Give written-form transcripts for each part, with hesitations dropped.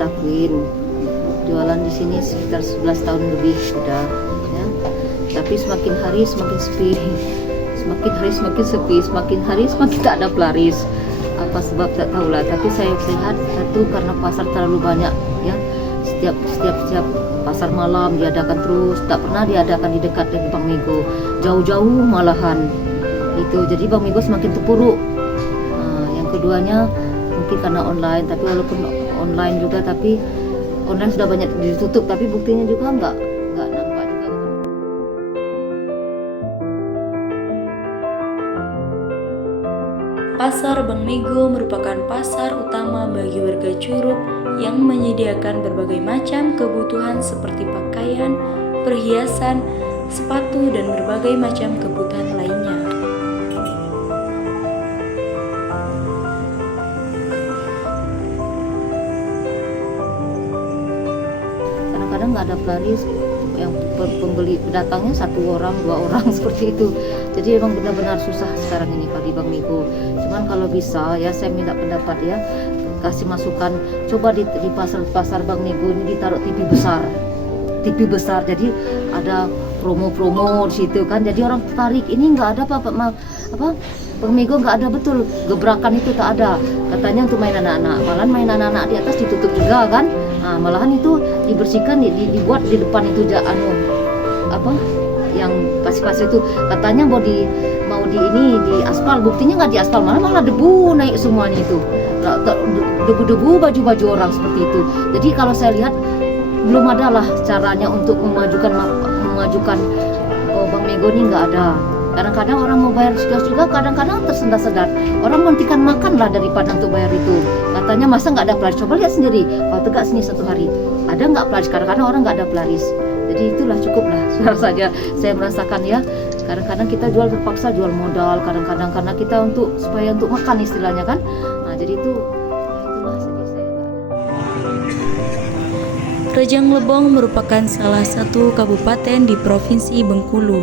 kita akuin. Jualan di sini sekitar 11 tahun lebih sudah, ya. Tapi semakin hari semakin sepi, semakin hari semakin sepi, semakin hari semakin tak ada pelaris. Apa sebab tak tahulah. Tapi saya lihat satu karena pasar terlalu banyak, ya. Setiap pasar malam diadakan terus, tak pernah diadakan di dekat dari Bang Mego, jauh-jauh malahan itu. Jadi Bang Mego semakin terpuruk. Yang keduanya mungkin karena online, tapi walaupun online juga, tapi online sudah banyak ditutup, tapi buktinya juga nggak nampak juga. Pasar Bang Mego merupakan pasar utama bagi warga Curup yang menyediakan berbagai macam kebutuhan seperti pakaian, perhiasan, sepatu, dan berbagai macam kebutuhan lainnya. Kadang-kadang nggak ada pelaris, yang pembeli datangnya 1 orang 2 orang seperti itu. Jadi emang benar-benar susah sekarang ini kalau di Bang Mego. Cuman kalau bisa ya saya minta pendapat ya, kasih masukan, coba di pasar Bang Mego ini ditaruh TV besar, jadi ada promo-promo di situ kan, jadi orang tertarik. Ini nggak ada apa Bang Mego nggak ada betul gebrakan itu, tak ada katanya untuk main anak-anak, malahan main anak-anak di atas ditutup juga kan. Malahan itu dibersihkan, dibuat di depan itu yang pasir itu katanya mau di aspal, buktinya nggak di aspal, malah debu naik semuanya itu, debu baju orang seperti itu. Jadi kalau saya lihat belum ada lah caranya untuk memajukan Bang Mego ini, nggak ada. Kadang-kadang orang mau bayar kios juga, kadang-kadang tersendat-sendat, orang menghentikan makan lah daripada untuk bayar itu. Katanya masa nggak ada pelaris, coba lihat sendiri kalau tegak sini 1 hari ada nggak pelaris, kadang-kadang orang nggak ada pelaris. Jadi itulah cukuplah sudah saja saya merasakan ya. Kadang-kadang kita jual terpaksa jual modal, kadang-kadang karena kita supaya untuk makan istilahnya kan. Jadi itulah sedih saya. Rejang Lebong merupakan salah satu kabupaten di Provinsi Bengkulu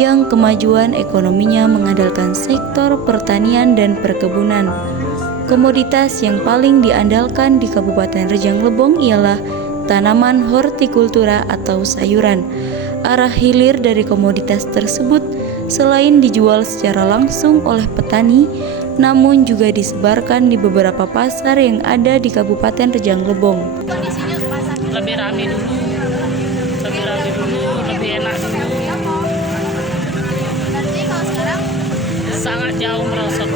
yang kemajuan ekonominya mengandalkan sektor pertanian dan perkebunan. Komoditas yang paling diandalkan di Kabupaten Rejang Lebong ialah tanaman hortikultura atau sayuran. Arah hilir dari komoditas tersebut selain dijual secara langsung oleh petani, namun juga disebarkan di beberapa pasar yang ada di Kabupaten Rejang Lebong. Lebih rame dulu, lebih enak dulu. Sangat jauh merosot.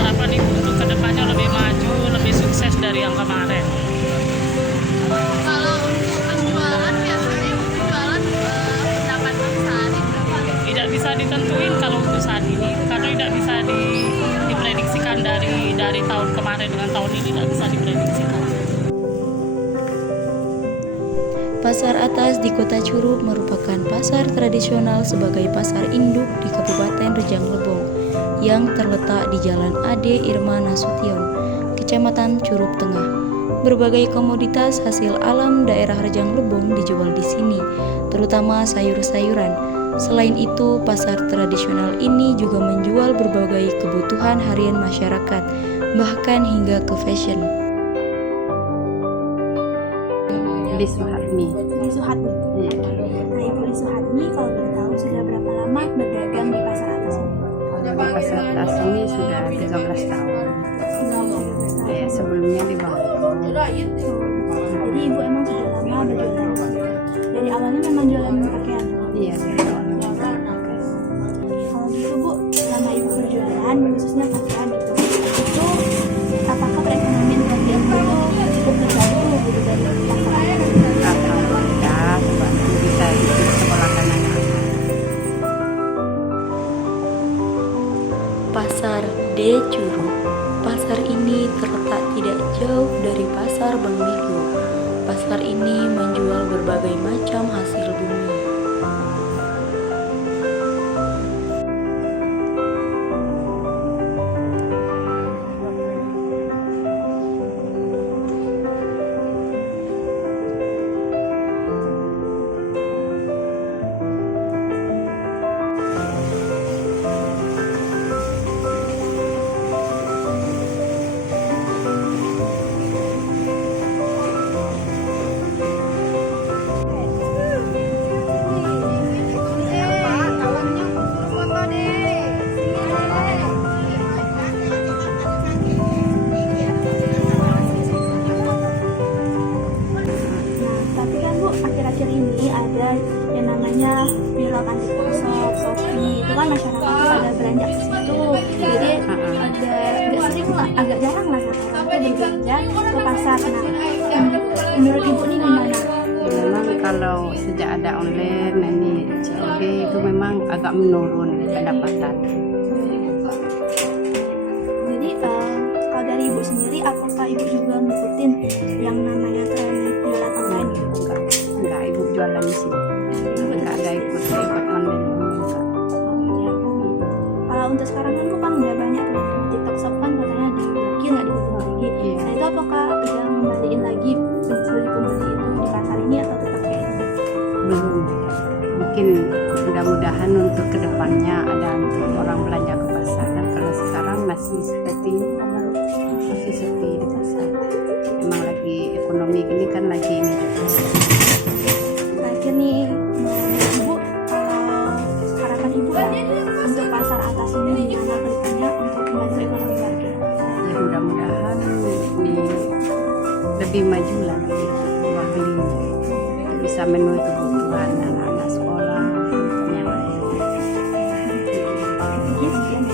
Harapan ibu untuk kedepannya lebih maju, lebih sukses dari yang kemarin. Kalau untuk penjualan biasanya ibu jualan pendapatan sehari berapa? Tidak bisa ditentuin kalau untuk saat ini, karena tidak bisa diprediksikan dari tahun kemarin dengan tahun ini, tidak bisa diprediksikan. Pasar Atas di Kota Curup merupakan pasar tradisional sebagai pasar induk di Kabupaten Rejang Lebong yang terletak di Jalan Ade Irma Nasution, Kecamatan Curup Tengah. Berbagai komoditas hasil alam daerah Rejang Lebong dijual di sini, terutama sayur-sayuran. Selain itu, pasar tradisional ini juga menjual berbagai kebutuhan harian masyarakat, bahkan hingga ke fashion. Lisuhatmi. Iya. Nah, Ibu Lisuhatmi, kalau boleh tahu sudah berapa lama berdagang di pasar atas ini? Di pasar atas ini sudah 13 tahun. Ya, sebelumnya di Bangkok. Jadi Ibu emang sudah lama berjualan. Dari awalnya memang jualan pakaian. Iya, dari awal. Kalau gitu Bu, selama Ibu berjualan, khususnya pakaian itu apakah perekonomian keluarga Ibu itu cukup terbantu gitu dari pasar? Alhamdulillah, bantu bisa ikut sekolahkan anak-anak. Pasar D Curup. Pasar ini terletak tidak jauh dari pasar Bang Mego. Pasar ini menjual berbagai macam hasil bumi. viral kan di Shop, Shopee itu kan masyarakat tuh pada belanja ke situ, jadi agak sering lah, agak jarang lah orang tuh berbelanja ke pasar. Nah, menurut ibu nih gimana? Memang kalau sejak ada online ini COD itu memang agak menurun pendapatan. Jadi kalau dari ibu sendiri, apakah ibu juga ngikutin yang namanya tren jualan online gitu? Enggak, ibu jualan di sini. Enggak ada ikut online. Enggak. Ya. Kalau untuk sekarang kan udah banyak tuh TikTok Shop kan katanya diblokir, nggak dibuka lagi. Iya. Nah itu apakah udah ngembaliin lagi beli pembeli itu di pasar ini atau tetap kayak ini? Belum. Mungkin mudah-mudahan untuk kedepannya ada untuk orang belanja ke pasar. Dan kalau sekarang masih seperti ini, masih sepi di pasar. Emang lagi ekonomi gini kan lagi ini. Terakhir nih, ibu, harapan ibu kan untuk pasar atas ini gimana ke depannya untuk membantu ekonomi warga? Ya mudah-mudahan ini lebih maju lagi jual beli, bisa memenuhi kebutuhan anak-anak sekolah dan yang lain. Jadi sekian.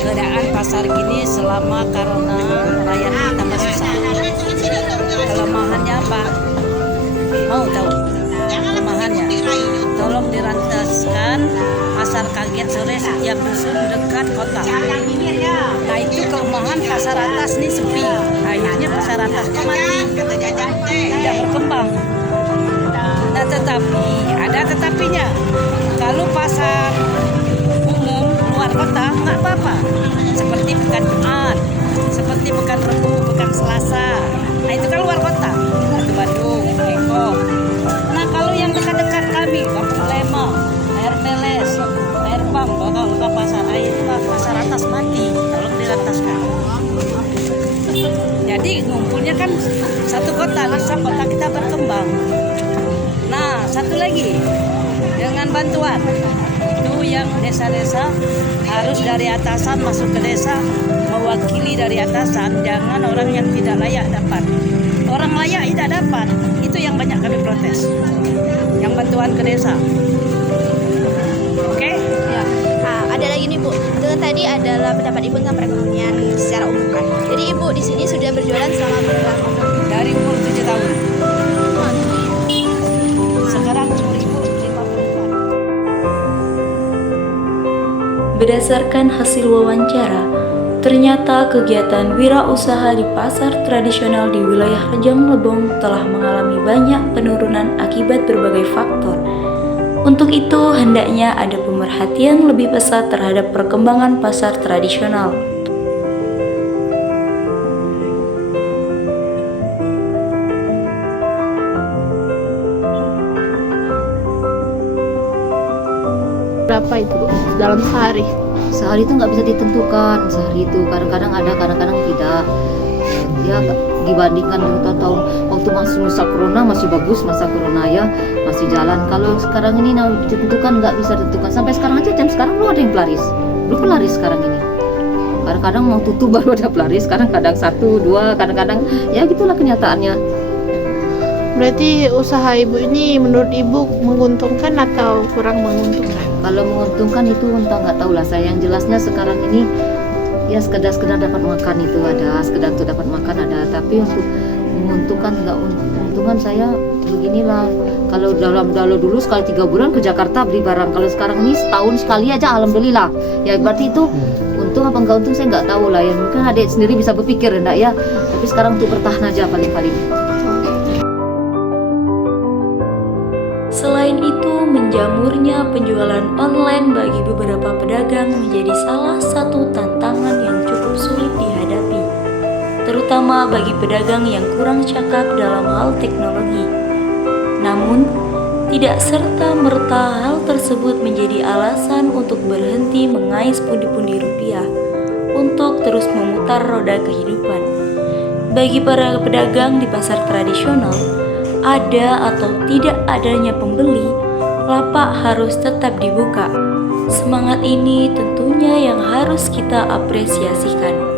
Keadaan pasar gini selama karena rakyat tambah susah. Kelemahannya apa? Mau tahu? Kelemahannya? Tolong dirantaskan pasar kaget sore setiap dusun dekat kota. Nah itu kelemahan pasar atas nih sepi. Akhirnya pasar atas itu mati, tidak berkembang. Nah tetapi ada tetapinya. Kalau pasar umum luar kota nggak apa-apa, seperti pekan Jumat, seperti pekan Rebu, pekan Selasa. Nah itu kan luar kota, Batu Bandung, Eko. Nah kalau yang dekat-dekat kami, Kampung Lema, Air Meles, Air Bang, bakal pasar air itu pasar atas mati, tolong dirantaskan. Jadi ngumpulnya kan satu kota, bisa kota kita berkembang. Nah satu lagi, dengan bantuan itu yang desa-desa harus dari atasan masuk ke desa, mewakili dari atasan, jangan orang yang tidak layak dapat. Orang layak tidak dapat, itu yang banyak kami protes. Yang bantuan ke desa. Oke? Ya. Ada lagi nih Bu, itu tadi adalah pendapat Ibu tentang perekonomian secara umum kan. Jadi Ibu di sini sudah berjualan selama berapa lama? Dari umur 7 tahun. Sekarang umur Ibu 54. Berdasarkan hasil wawancara, ternyata kegiatan wirausaha di pasar tradisional di wilayah Rejang Lebong telah mengalami banyak penurunan akibat berbagai faktor. Untuk itu, hendaknya ada pemerhatian lebih besar terhadap perkembangan pasar tradisional. Berapa itu Bu? Dalam sehari? Sehari itu nggak bisa ditentukan, sehari itu kadang-kadang ada, kadang-kadang tidak. Ya dibandingkan dengan tahun-tahun waktu masih masa corona masih bagus, masa corona ya masih jalan. Kalau sekarang ini ditentukan nggak bisa ditentukan. Sampai sekarang aja jam sekarang belum ada yang pelaris, belum pelaris sekarang ini. Kadang-kadang mau tutup baru ada pelaris, kadang-kadang 1, 2, kadang-kadang ya gitulah kenyataannya. Berarti usaha Ibu ini menurut Ibu menguntungkan atau kurang menguntungkan? Kalau menguntungkan itu entah nggak tahu lah saya. Yang jelasnya sekarang ini ya sekedar dapat makan itu ada, sekedar untuk dapat makan ada. Tapi untuk menguntungkan nggak menguntungkan saya beginilah. Kalau dulu sekali 3 bulan ke Jakarta beli barang. Kalau sekarang ini setahun sekali aja alhamdulillah. Ya berarti itu untung apa nggak untung saya nggak tahu lah. Ya mungkin adik sendiri bisa berpikir enggak ya. Tapi sekarang untuk bertahan aja paling-paling. Selain itu, menjamurnya penjualan online bagi beberapa pedagang menjadi salah satu tantangan yang cukup sulit dihadapi, terutama bagi pedagang yang kurang cakap dalam hal teknologi. Namun, tidak serta-merta hal tersebut menjadi alasan untuk berhenti mengais pundi-pundi rupiah untuk terus memutar roda kehidupan. Bagi para pedagang di pasar tradisional, ada atau tidak adanya pembeli, lapak harus tetap dibuka. Semangat ini tentunya yang harus kita apresiasikan.